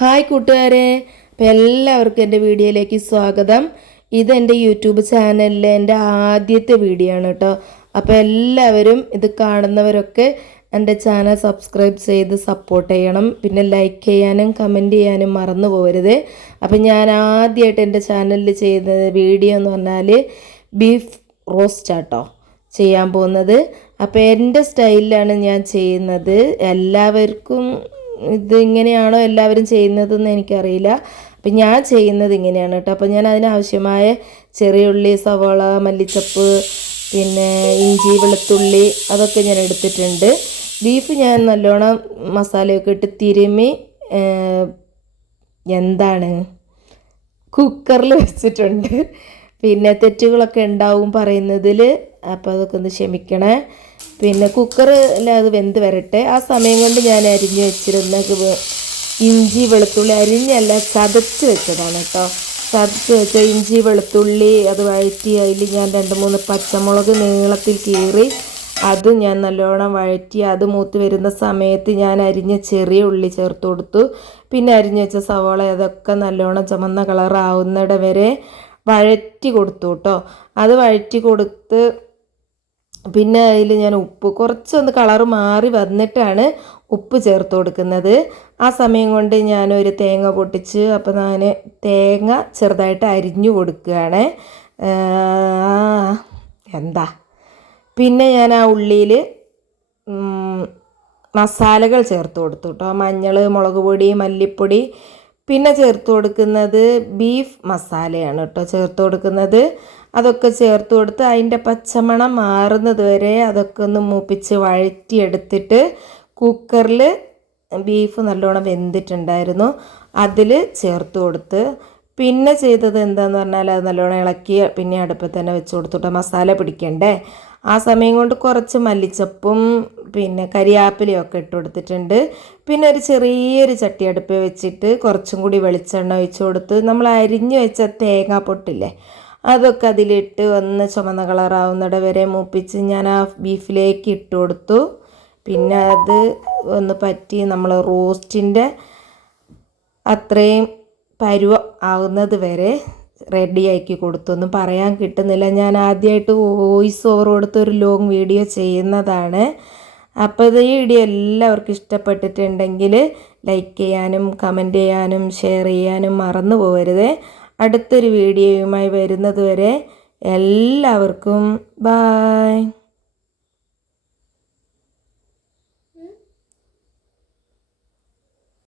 Hi കൂട്ടുകാരെ, അപ്പോൾ എല്ലാവർക്കും എൻ്റെ വീഡിയോയിലേക്ക് സ്വാഗതം. ഇതെൻ്റെ യൂട്യൂബ് ചാനലിലെ എൻ്റെ ആദ്യത്തെ വീഡിയോ ആണ് കേട്ടോ. അപ്പോൾ എല്ലാവരും ഇത് കാണുന്നവരൊക്കെ എൻ്റെ ചാനൽ സബ്സ്ക്രൈബ് ചെയ്ത് സപ്പോർട്ട് ചെയ്യണം. പിന്നെ ലൈക്ക് ചെയ്യാനും കമൻറ്റ് ചെയ്യാനും മറന്നു പോകരുത്. അപ്പോൾ ഞാൻ ആദ്യമായിട്ട് എൻ്റെ ചാനലിൽ ചെയ്യുന്ന വീഡിയോ എന്ന് പറഞ്ഞാൽ ബീഫ് റോസ്റ്റ് ആട്ടോ ചെയ്യാൻ പോകുന്നത്. അപ്പോൾ എൻ്റെ സ്റ്റൈലിലാണ് ഞാൻ ചെയ്യുന്നത്. എല്ലാവർക്കും ഇതിങ്ങനെയാണോ എല്ലാവരും ചെയ്യുന്നതെന്ന് എനിക്കറിയില്ല. അപ്പം ഞാൻ ചെയ്യുന്നത് ഇങ്ങനെയാണ് കേട്ടോ. അപ്പോൾ ഞാൻ അതിനാവശ്യമായ ചെറിയ ഉള്ളി, സവാള, മല്ലിച്ചപ്പ്, പിന്നെ ഇഞ്ചി, വെളുത്തുള്ളി അതൊക്കെ ഞാൻ എടുത്തിട്ടുണ്ട്. ബീഫ് ഞാൻ നല്ലോണം മസാലയൊക്കെ ഇട്ട് തിരുമ്മി കുക്കറിൽ വെച്ചിട്ടുണ്ട്. പിന്നെ തെറ്റുകളൊക്കെ ഉണ്ടാവും പറയുന്നതിൽ, അപ്പോൾ അതൊക്കെ ഒന്ന് ക്ഷമിക്കണേ. പിന്നെ കുക്കറിൽ അത് വെന്ത് വരട്ടെ. ആ സമയം കൊണ്ട് ഞാൻ അരിഞ്ഞ് വെച്ചിരുന്ന ഇഞ്ചി, വെളുത്തുള്ളി അരിഞ്ഞല്ല ചതച്ച് വെച്ചതാണ് കേട്ടോ. ചതച്ച് വെച്ച ഇഞ്ചി, വെളുത്തുള്ളി അത് വഴറ്റി അതിൽ ഞാൻ 2-3 പച്ചമുളക് നീളത്തിൽ കീറി അത് ഞാൻ നല്ലോണം വഴറ്റി അത് മൂത്ത് വരുന്ന സമയത്ത് ഞാൻ അരിഞ്ഞ ചെറിയ ഉള്ളി ചേർത്ത് കൊടുത്തു. പിന്നെ അരിഞ്ഞ് വെച്ച സവാള അതൊക്കെ നല്ലോണം ചുമന്ന കളറാവുന്നിട വരെ വഴറ്റി കൊടുത്തു കേട്ടോ. അത് വഴറ്റി കൊടുത്ത് പിന്നെ അതിൽ ഞാൻ ഉപ്പ് കുറച്ചൊന്ന് കളറ് മാറി വന്നിട്ടാണ് ഉപ്പ് ചേർത്ത് കൊടുക്കുന്നത്. ആ സമയം കൊണ്ട് ഞാനൊരു തേങ്ങ പൊട്ടിച്ച്, അപ്പോൾ ഞാൻ തേങ്ങ ചെറുതായിട്ട് അരിഞ്ഞു കൊടുക്കുകയാണ്. പിന്നെ ഞാൻ ആ ഉള്ളിയിൽ മസാലകൾ ചേർത്ത് കൊടുത്തു കേട്ടോ. മഞ്ഞൾ, മുളക് പൊടി, മല്ലിപ്പൊടി. പിന്നെ ചേർത്ത് കൊടുക്കുന്നത് ബീഫ് മസാലയാണ് കേട്ടോ ചേർത്ത് കൊടുക്കുന്നത്. അതൊക്കെ ചേർത്ത് കൊടുത്ത് അതിൻ്റെ പച്ചമണം മാറുന്നത് വരെ അതൊക്കെ ഒന്ന് മൂപ്പിച്ച് വഴറ്റിയെടുത്തിട്ട് കുക്കറിൽ ബീഫ് നല്ലോണം വെന്തിട്ടുണ്ടായിരുന്നു അതിൽ ചേർത്ത് കൊടുത്ത് പിന്നെ ചെയ്തത് എന്താണെന്ന് പറഞ്ഞാൽ അത് നല്ലോണം ഇളക്കി പിന്നെ അടുപ്പത്ത് തന്നെ വെച്ച് കൊടുത്തിട്ട് മസാല പിടിക്കണ്ടേ. ആ സമയം കൊണ്ട് കുറച്ച് മല്ലിച്ചപ്പും പിന്നെ കരിയാപ്പിലയും ഒക്കെ ഇട്ട് കൊടുത്തിട്ടുണ്ട്. പിന്നെ ഒരു ചെറിയൊരു ചട്ടി അടുപ്പ് വെച്ചിട്ട് കുറച്ചും കൂടി വെളിച്ചെണ്ണ ഒഴിച്ച് കൊടുത്ത് നമ്മൾ അരിഞ്ഞു വെച്ച തേങ്ങാപ്പൊട്ടില്ലേ അതൊക്കെ അതിലിട്ട് ഒന്ന് ചുമന്ന കളറാവുന്നിട വരെ മൂപ്പിച്ച് ഞാൻ ആ ബീഫിലേക്ക് ഇട്ട് കൊടുത്തു. പിന്നെ അത് ഒന്ന് പറ്റി നമ്മൾ റോസ്റ്റിൻ്റെ അത്രയും പരുവം ആവുന്നത് വരെ റെഡിയാക്കി കൊടുത്തു. ഒന്നും പറയാൻ കിട്ടുന്നില്ല, ഞാൻ ആദ്യമായിട്ട് വോയിസ് ഓവർ കൊടുത്ത് ഒരു ലോങ് വീഡിയോ ചെയ്യുന്നതാണ്. അപ്പോൾ ഇത് ഈ വീഡിയോ എല്ലാവർക്കും ഇഷ്ടപ്പെട്ടിട്ടുണ്ടെങ്കിൽ ലൈക്ക് ചെയ്യാനും കമൻറ്റ് ചെയ്യാനും ഷെയർ ചെയ്യാനും മറന്നു പോകരുത്. അടുത്തൊരു വീഡിയോയുമായി വരുന്നത് വരെ എല്ലാവർക്കും ബായ്.